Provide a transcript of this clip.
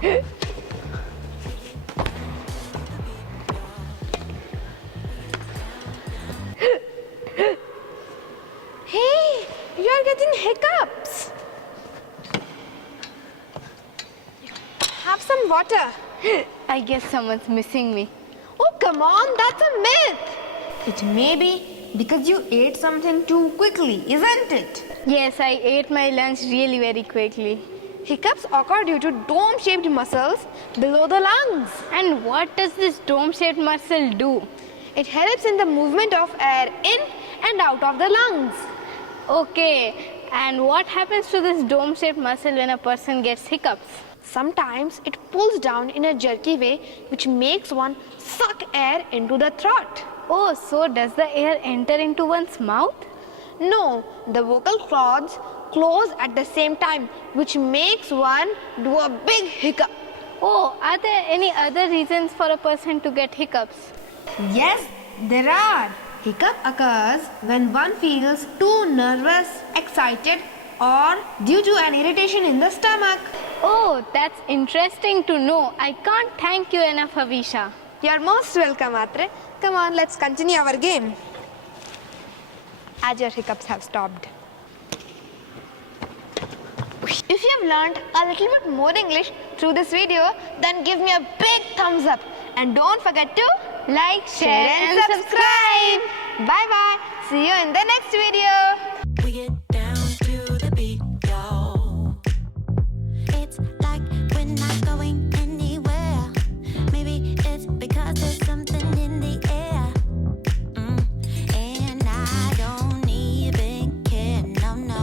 Hey, you're getting hiccups. Have some water. I guess someone's missing me. Oh, come on, that's a myth. It may be because you ate something too quickly, isn't it? Yes, I ate my lunch really very quickly. Hiccups occur due to dome-shaped muscles below the lungs. And what does this dome-shaped muscle do? It helps in the movement of air in and out of the lungs. Okay, and what happens to this dome-shaped muscle when a person gets hiccups? Sometimes it pulls down in a jerky way, which makes one suck air into the throat. Oh, so does the air enter into one's mouth? No, the vocal cords close at the same time, which makes one do a big hiccup. Oh, are there any other reasons for a person to get hiccups? Yes, there are. Hiccup occurs when one feels too nervous, excited, or due to an irritation in the stomach. Oh, that's interesting to know. I can't thank you enough, Havisha. You're most welcome, Atre. Come on, let's continue our game. As your hiccups have stopped. If you've learned a little bit more English through this video, then give me a big thumbs up. And don't forget to Like, share and subscribe. Bye-bye. See you in the next video.